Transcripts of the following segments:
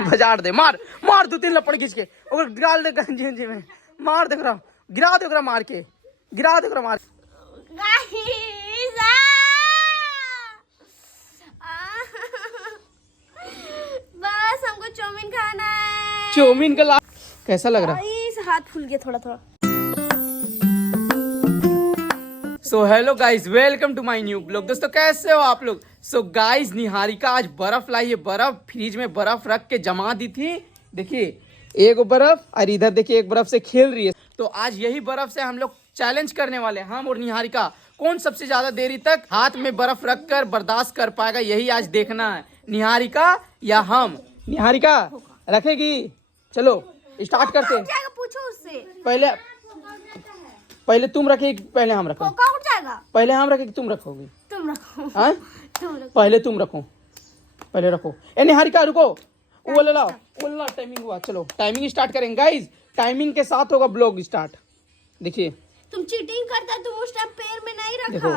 बाजार दे, मार मार 2-3 लपड़ खींच के और गिरा दे गंजी में, मार दे करा, गिरा दे करा, मार के गिरा दे करा, मार। बस हमको चाउमीन खाना है। चाउमीन का कैसा लग रहा है? हाथ फूल गया थोड़ा थोड़ा। So hello guys, welcome to my new blog. दोस्तों कैसे हो आप लोग? सो गाइज, निहारिका आज बर्फ लाई है। बर्फ फ्रिज में बर्फ रख के जमा दी थी। देखिए एक बर्फ, और इधर देखिए एक बर्फ से खेल रही है। तो आज यही बर्फ से हम लोग चैलेंज करने वाले हैं, हम और निहारिका। कौन सबसे ज्यादा देरी तक हाथ में बर्फ रख कर बर्दाश्त कर पाएगा, यही आज देखना है। निहारिका या हम? निहारिका रखेगी? चलो स्टार्ट करते हैं। पूछो उससे। पहले तुम रखेगी, पहले हम रखो? उठ जाएगा। पहले हम रखेगी, तुम रखोगी? तुम रखो। हाँ तुम रखो। पहले तुम रखो, पहले रखो। ए निहारिका रुको, वो ले लाओ, टाइमिंग हुआ। चलो टाइमिंग स्टार्ट करेंगे गाइज। टाइमिंग के साथ होगा ब्लॉग स्टार्ट। देखिए तुम चीटिंग करता, तुम उस टाइम पैर में नहीं रखा। देखो,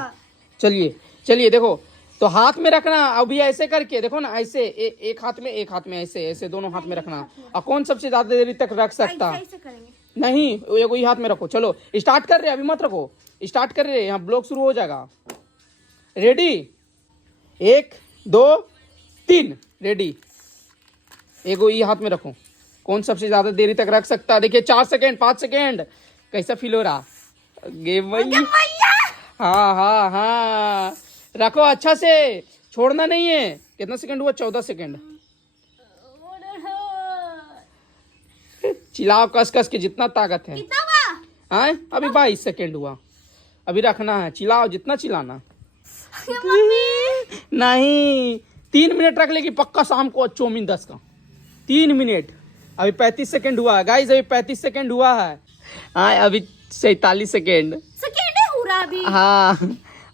चलिए देखो, तो हाथ में रखना। अभी ऐसे करके देखो ना, ऐसे एक हाथ में, एक हाथ में, ऐसे ऐसे दोनों हाथ में रखना। और कौन सबसे ज्यादा देरी तक रख सकता? नहीं, एक ही हाथ में रखो। चलो स्टार्ट कर रहे, अभी मत रखो, स्टार्ट कर रहे, यहाँ ब्लॉग शुरू हो जाएगा। रेडी? 1 2 3 रेडी। एक ही हाथ में रखो। कौन सबसे ज्यादा देरी तक रख सकता? देखिए 4 सेकेंड, 5 सेकेंड। कैसा फील हो रहा? हाँ, रखो अच्छा से, छोड़ना नहीं है। कितना सेकंड हुआ? 14 सेकंड। चिल्लाओ कस कस के, जितना ताकत है। हाँ अभी 22 सेकंड हुआ, अभी रखना है। चिल्लाओ जितना चिल्लाना। नहीं, 3 मिनट रख लेगी पक्का शाम को चाउमीन 10 का। 3 मिनट। अभी 35 सेकंड हुआ है गाइस, अभी 35 सेकंड हुआ है। हाँ अभी 47 सेकंड हो रहा अभी। हाँ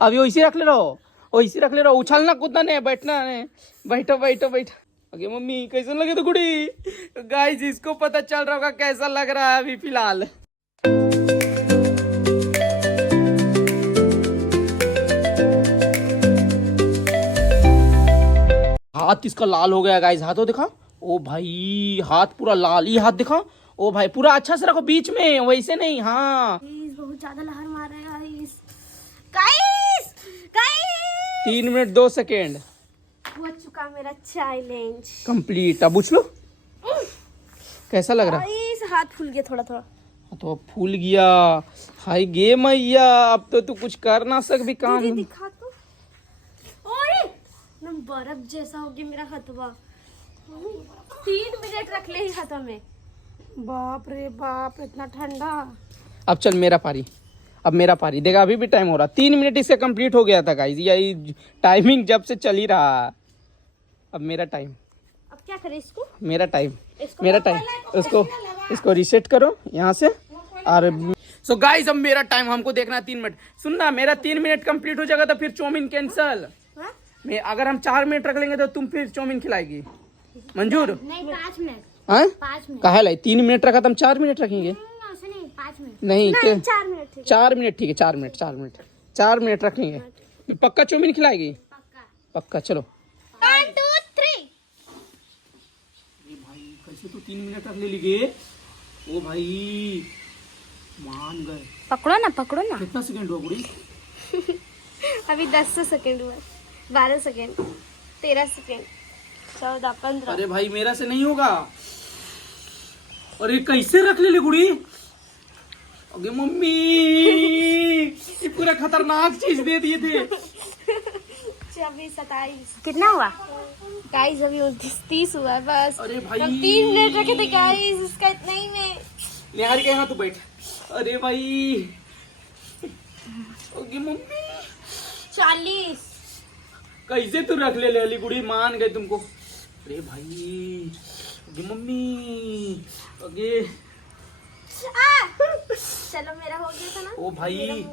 अभी वैसे रख ले रहो, वैसे रख ले रहो। उछलना कूदना नहीं, बैठना नहीं। बैठो बैठो बैठो। अगे मम्मी कैसा लगे तो गुड़ी? गाइस इसको पता चल रहा होगा कैसा लग रहा है अभी फिलहाल। हाथ इसका लाल हो गया गाइस, हाथों दिखा। ओ भाई हाथ पूरा लाल, ये हाथ दिखा। ओ भाई पूरा अच्छा से रखो, बीच में वैसे नहीं। हाँ बहुत ज्यादा लहर मार रहा है गाइस। 3 मिनट 2 सेकेंड हो चुका मेरा चैलेंज कंप्लीट। अब उछलो, कैसा लग रहा? हाथ फूल गया थोड़ा थोड़ा। तो फूल गया। हाय गे मैया, अब तो तू कुछ कर ना सक भी काम। दिखा तो। ओए बर्फ जैसा हो गया मेरा हथवा। 3 मिनट रख ले ही हाथों में। बाप रे बाप, इतना ठंडा। अब चल मेरा पारी, अब मेरा पारी। देखा अभी भी टाइम हो रहा। 3 मिनट इससे कंप्लीट हो गया था गाइस, यही टाइमिंग जब से चल ही रहा। अब मेरा टाइम। अब क्या करें इसको? मेरा टाइम, मेरा टाइम। इसको रीसेट करो यहाँ से। और सो गाइस अब मेरा टाइम, हमको देखना 3 मिनट। सुनना, मेरा 3 मिनट कंप्लीट हो जाएगा तो फिर चाउमीन कैंसल। अगर हम 4 मिनट रख लेंगे तो तुम फिर चाउमीन खिलाएगी। मंजूर? नहीं 5 मिनट। हाँ 5 मिनट कहा लाई? 3 मिनट रखा तो हम 4 मिनट रखेंगे। 5 मिनट नहीं 4 मिनट। 4 मिनट ठीक है, 4 मिनट 4 मिनट रखेंगे। पक्का चाउमीन खिलाएगी? पक्का। चलो 1 2 3। भाई कैसे तो 3 मिनट रख ले लीजिए। ओ भाई मान गए। पकड़ो ना। कितना सेकंड हुआ बुढ़ी? अभी 10 सेकंड हुआ, 12 सेकंड, 13 सेकंड, 14 15। अरे भाई मेरा से नहीं होगा। अरे कैसे रख ले गुड़ी? अगे मम्मी ये पूरा खतरनाक चीज दे दिए थे। 26 27 कितना हुआ गाइस? अभी 29 30 हुआ बस। अरे भाई 3 मिनट रखे थे गाइस, इसका इतना ही में। निहारिका यहाँ तू बैठ। अरे भाई अगे मम्मी 40 कैसे तू रख ले अली गुड़ी? मान गए तुमको। अरे भाई अगे मम्मी अगे। चलो मेरा हो गया था ना। ओ भाई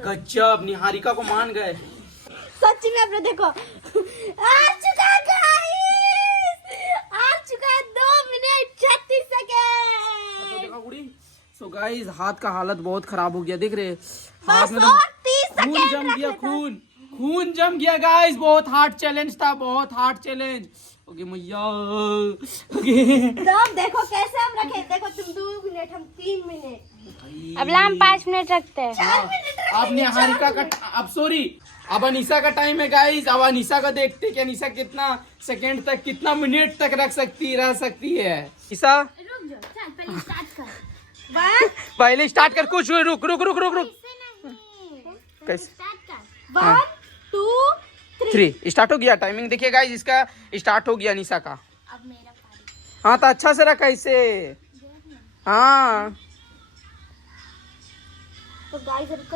गजब, निहारिका को मान गए। सच्ची में आपने देखो आ चुका गाइस, आ चुका है 2 मिनट 36 सेकंड। देखा गुड़ी? सो गाइस हाथ का हालत बहुत खराब हो गया, देख रहे हाथ में और 30 खून सेकंड जम गया। खून जम गया गाइस। बहुत हार्ड चैलेंज था, बहुत हार्ड चैलेंज। ओके मैया ओके तब देखो कैसे हम रखे, देखो तुम 2 मिनट हम 3 मिनट, अब हम 5 मिनट रखते हैं। अब निहारिका का अब सॉरी अब अनीसा का टाइम है गाइस। अब अनीसा का देखते कि अनीसा कितना सेकंड तक कितना मिनट तक रह सकती है। ईसा रुक जाओ, चल पहले स्टार्ट कर। पहले स्टार्ट कर, कुछ रुक रुक रुक रुक रुक कैसे स्टार्ट कर। 1 2 3 स्टार्ट हो गया। टाइमिंग देखिए गाइस, इसका स्टार्ट हो गया अनीसा का। अब मेरा पारी। हाँ तो अच्छा से रखा इसे। हाँ तो गाइस अब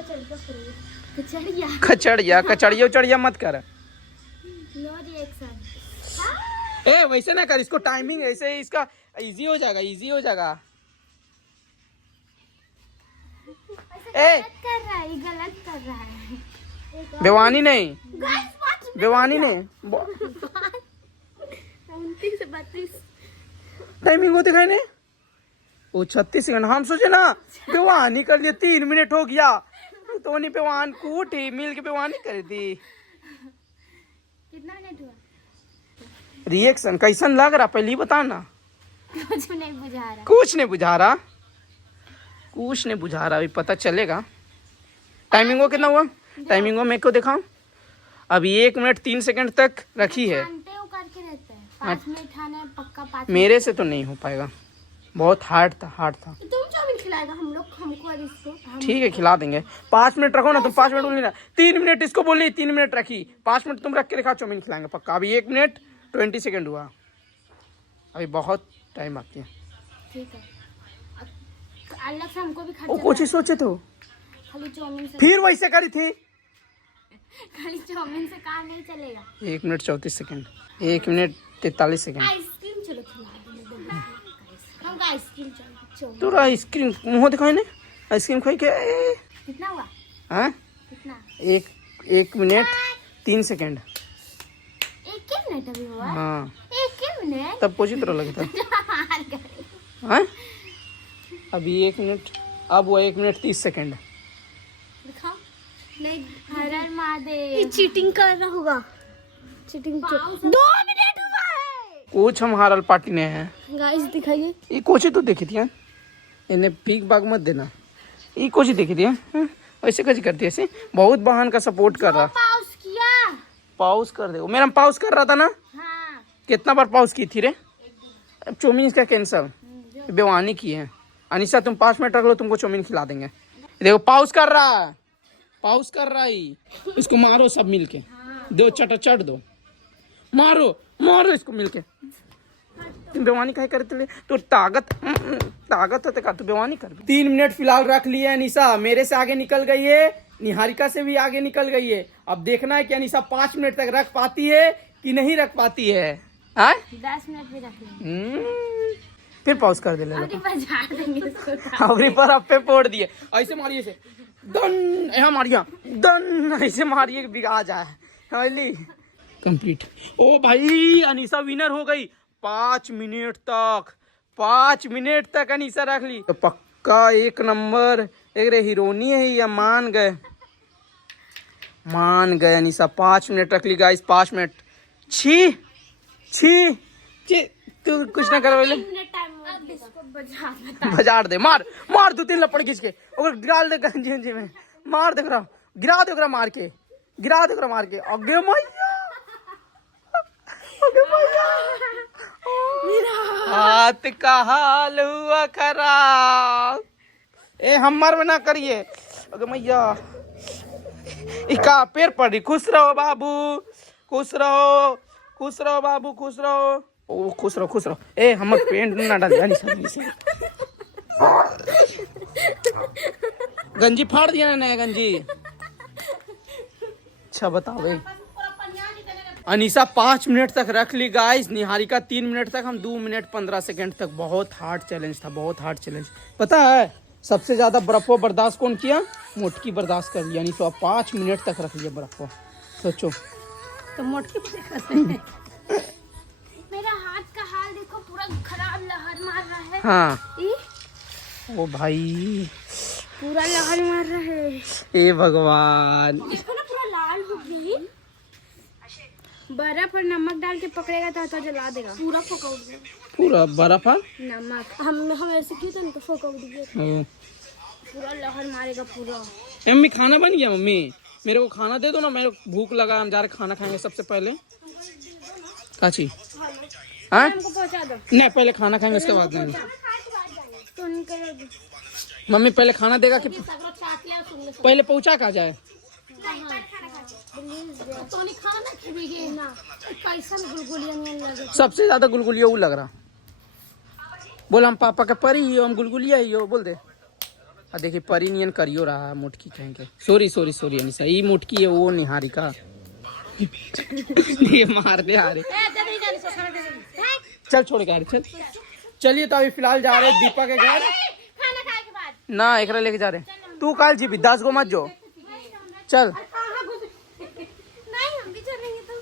कचड़िया कचड़िया उचड़िया मत कर। No reaction. ए वैसे ना कर, इसको टाइमिंग ऐसे ही इसका इजी हो जाएगा। गलत कर रहा है। बेवानी नहीं, गाइस बेवानी नहीं। 29 से 32 टाइमिंग होते खाने वो 36 सेकंड। हम सोचे ना बेवानी कर लिया, 3 मिनट हो गया तो नहीं बेवान कूटी मिल के बेवानी कर दी। कितना मिनट हुआ? रिएक्शन कैसन लग रहा पहले ही बता ना। कुछ नहीं बुझा रहा। कुछ नहीं बुझा रहा अभी पता चलेगा। टाइमिंग वो कितना हुआ? टाइमिंग वो मेरे को दिखाओ। अभी 1 मिनट 3 सेकंड तक रखी है। घंटे वो करके रहते हैं। 5 मिनट खाना है पक्का। 5 मेरे से तो नहीं हो पाएगा, बहुत हार्ड था। तुम चाउमीन खिलाएगा हम लोग हमको और इसको? ठीक है खिला देंगे। 5 मिनट रखो ना तुम। 5 मिनट बोली ना, 3 मिनट इसको बोली, 3 मिनट रखी। 5 मिनट तुम रख के रखा, चाउमीन खिलाएंगे पक्का। अभी 1 मिनट 20 सेकंड हुआ, अभी बहुत टाइम बाकी है। ठीक है, अलग से हमको भी वो खर्चा। कुछ ही सोचे तो खाली चाउमीन से, फिर वैसे करी थी। खाली चाउमीन से काम नहीं चलेगा। 1 minute 34 second, 1 minute 43 second. Ice cream चलो खिला देंगे हम। आइसक्रीम चलो। तो आइसक्रीम मुँह दिखाई नहीं, आइसक्रीम खाई के। कितना हुआ? हाँ कितना? 1 मिनट 3 सेकंड। 1 मिनट अभी हुआ? हाँ 1 मिनट तब कुछ तरह लगे था। हाँ अभी 1 मिनट, अब वो 1 मिनट 30 सेकंड। दिखाओ। नहीं, हर हर महादेव। ये चीटिंग कर रहा होगा। चीटिंग 2 मिनट हुआ है। कुछ हम हारल पार्टी ने है गाइस दिखाइए। ये कोची तो देखी थी यार, इन्हें पीक बाग मत देना। ये कोची देखी थी यार, वैसे कैसे करती है ऐसे। बहुत बहन का सपोर्ट कर रहा। पॉज किया। पॉज कर दे। मेरा पॉज कर रहा था ना। हाँ। कितना बार पॉज की थी रे। अब चौमीन इसका कैंसल, बेवानी की है। अनिशा तुम 5 मिनट रख लो, तुमको चौमीन खिला देंगे। देखो पॉज कर रहा है। इसको मारो सब मिलके, दो चट दो, मारो इसको मिलके। तुम बेवानी काहे करते ले? तो ताकत होते का तू बेवानी कर। 3 मिनट फिलहाल रख लिए अनिशा, मेरे से आगे निकल गई है, निहारिका से भी आगे निकल गई है। अब देखना है कि अनिशा 5 मिनट तक रख पाती है कि नहीं रख पाती है। 10 मिनट भी रख लेंगे। फिर पॉज कर दे ले लो। बजा देंगे इसको। अवरी पर अब पे फोड़ दिए। ऐसे मारिए से दन, यहाँ मारिया दन, ऐसे मारिए कि बिगा जाए। कंप्लीट। ओ भाई अनीसा विनर हो गई। 5 मिनट तक अनीसा रख ली तो पक्का 1 नंबर। एक हीरोनी है या मान गए अनीसा। 5 मिनट रख ली गाइस, 5 मिनट। छी तू कुछ ना करो। बाजार दे, मार 2-3 लपड़ खींच के और गिरा दे गंजी में। मार दे गिरा दे मार के। अगे मैया हाथ का हाल हुआ खराब। ए हमर में ना करिए। अगे मैया इसका पैर पड़ रही। खुश रहो बाबू, खुश रहो बाबू, खुश रहो। ओ खुश रहो। ए हमर पेंट ना डाल से। गंजी फाड़ दिया ना, नया गंजी। अच्छा बताओ। अनीसा 5 मिनट तक रख ली गाइस, निहारिका 3 मिनट तक, हम 2 मिनट 15 सेकंड तक। बहुत हार्ड चैलेंज था, पता है। सबसे ज्यादा बर्फो बर्दाश्त कौन किया? मोटकी बर्दाश्त कर लिया। नहीं तो 5 मिनट तक रख लिया बर्फो। सोचो तो मोटकी मेरा हाथ का हाल देखो, पूरा खराब लहर मार रहा है। हाँ ओ भाई पूरा लहर मार रहा है। ए भगवान, देखो ना पूरा लाल हो गई। बर्फ और नमक डाल के पकड़ेगा तो जला देगा। पूरा फोका उड़ गया। पूरा बर्फ है नमक हम ऐसे किए थे ना तो फोका उड़ गया। पूरा लहर मारेगा पूरा। मम्मी खाना बन गया। मम्मी मेरे को खाना दे दो ना, मेरे को भूख लगा। हम जा रहे खाना खाएंगे सबसे पहले। काची हाँ हमको पहुंचा दो। नहीं, पहले खाना खाएंगे उसके बाद देंगे। तो निकल मम्मी पहले खाना देगा कि पहले पहुंचा कहाँ जाए? सबसे ज्यादा गुलगुलिया वो लग रहा। बोल हम पापा के परी ही हो, हम गुलगुलिया ही हो बोल दे। देखिए परी नियन करियो रहा मोटकी कहेंगे। सॉरी अनिशा, ये मोटकी है वो निहारिका। ये मार दे आ रहे। चल छोड़ के आ रहे, चल। चलिए तो अभी फिलहाल जा रहे दीपा के घर। खाना खाए के बाद ना एकरा लेके जा रहे। तू काल जी भी 10 गो मत जो। चल नहीं हम भी चलेंगे तो।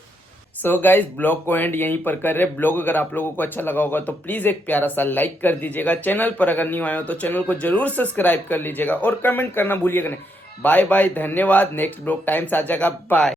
सो गाइज ब्लॉग को एंड यहीं पर कर रहे। ब्लॉग अगर आप लोगों को अच्छा लगा होगा तो प्लीज एक प्यारा सा लाइक कर दीजिएगा। चैनल पर अगर नहीं आए हो तो चैनल को जरूर सब्सक्राइब कर लीजिएगा और कमेंट करना भूलिएगा नहीं। बाय बाय, धन्यवाद। नेक्स्ट ब्लॉग टाइम से आ जाएगा। बाय।